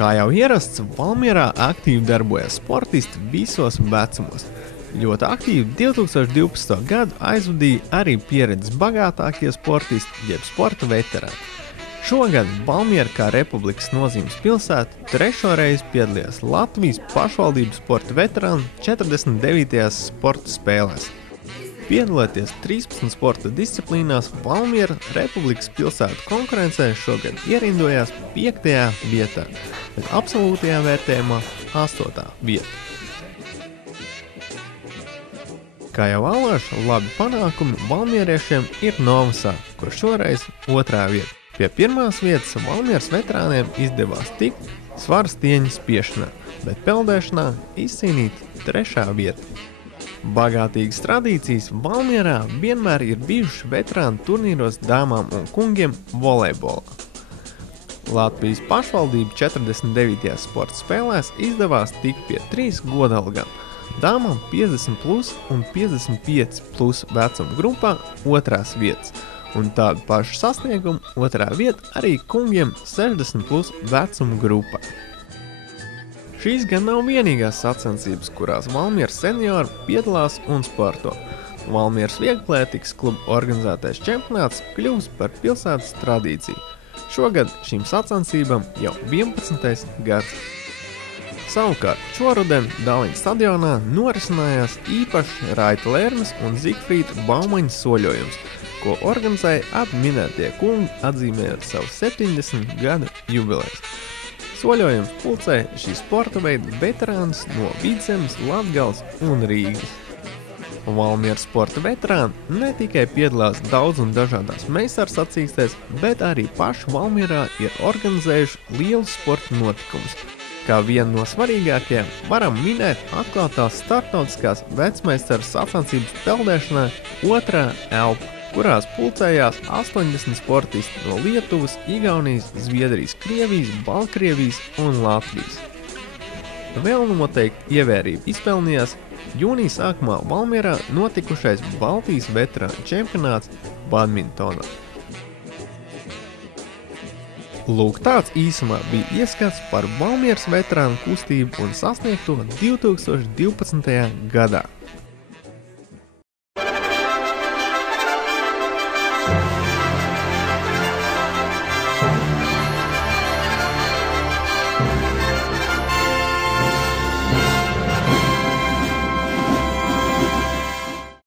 Kā jau ierasts, Valmierā aktīvi darbojas sportisti visos vecumos. Ļoti aktīvi 2012. gadu aizvadīja arī pieredzes bagātākie sportisti, jeb sporta veterāni. Šogad Valmiera kā republikas nozīmes pilsēta trešo reizi piedalījās Latvijas pašvaldības sporta veterānu 49. sporta spēlēs. Piedaloties 13 sporta disciplīnās, Valmiera republikas pilsētu konkurencē šogad ierindojās 5. vietā, bet absolūtajā vērtējumā 8. vieta. Kā jau alaši, labi panākumi valmieriešiem ir Novasā, kur šoreiz 2. vieta. Pie 1. vietas Valmieras veterāniem izdevās tikt svara stieņa spiešanā, bet peldēšanā izcīnīt 3. vieta. Bagātīgas tradīcijas Valmierā vienmēr ir bijušas veterānu turnīros dāmām un kungiem volejbolā. Latvijas pašvaldība 49. sporta spēlēs izdevās tikt pie 3 godalgām. Dāmām 50+ un 55+ vecuma grupā 2. vietas, un tādu pašu sasniegumu 2. vieta arī kungiem 60+ vecuma grupā. Šīs gan nav vienīgās sacensības, kurās Valmieras seniori piedalās un sporto. Valmieras vieglplētikas kluba organizētais čempionāts kļūst par pilsētas tradīciju. Šogad šīm sacensībām jau 11. gads. Savukārt šoruden Daliņa stadionā norisinājās īpašs Raita Lērmes un Zigfrīda Baumaņa soļojums, ko organizēja abi minētie kungi, atzīmējot savu 70 gadu jubilejas. Soļojums pulcēja šī sporta veida veterānus no Vidzemes, Latgales un Rīgas. Valmieras sporta veterāni ne tikai piedalās daudz un dažādās meistarsacīkstēs, bet arī paši Valmierā ir organizējuši lielus sporta notikumus. Kā vienu no svarīgākajiem varam minēt atklātās starptautiskās vecmeistaru sacensības peldēšanā 2. elpa, kurās pulcējās 80 sportisti no Lietuvas, Igaunijas, Zviedrijas, Krievijas, Baltkrievijas un Latvijas. Vēl noteikti ievērību izpelnījās jūnija sākumā Valmierā notikušais Baltijas veterānu čempionāts badmintonā. Lūk, tāds īsumā bija ieskats par Valmieras veterānu kustību un sasniegto 2012. gadā.